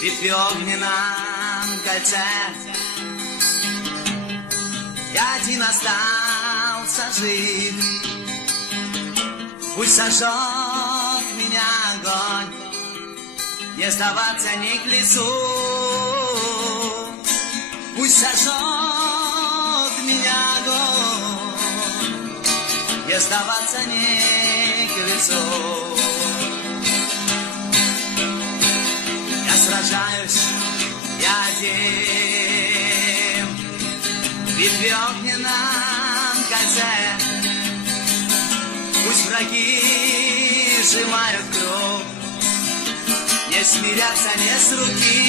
ветви огненном кольце. Я один остался жить, пусть сожжет меня огонь, не сдаваться ни к лицу. Пусть сожжет меня огонь, не сдаваться ни к лицу. Я сражаюсь, я один, в ветви огненном кольце. Пусть враги сжимают кровь, не смирятся не с руки.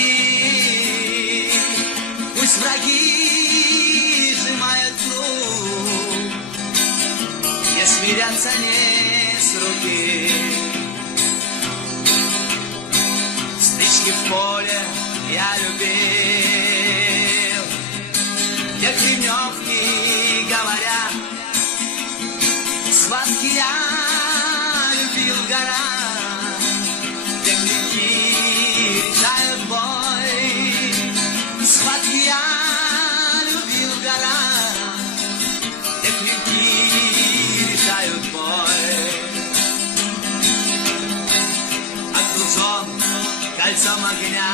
Пусть враги сжимают кровь, не смирятся не с руки. Стычки в поле я любил, где кремневки говорят, схватки я любил в горах, где клинки решают бой. Схватки я любил в горах, где клинки решают бой. Окружен кольцом огня,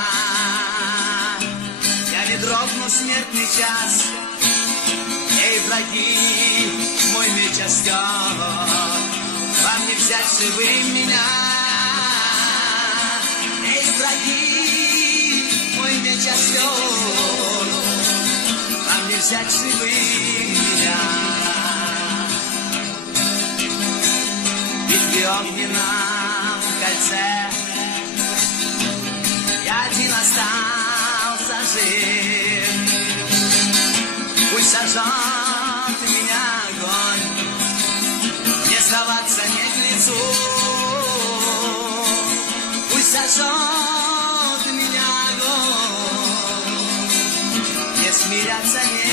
я не дрогну в смертный час. Эй, враги, мой меч остер, вам не взять живым меня. Эй, враги, мой меч остер, вам не взять живым меня. Ведь в огненном кольце я один остался жив. Пусть сожжет меня огонь, не сдаваться не к лицу. Пусть сожжет меня огонь, не смиряться не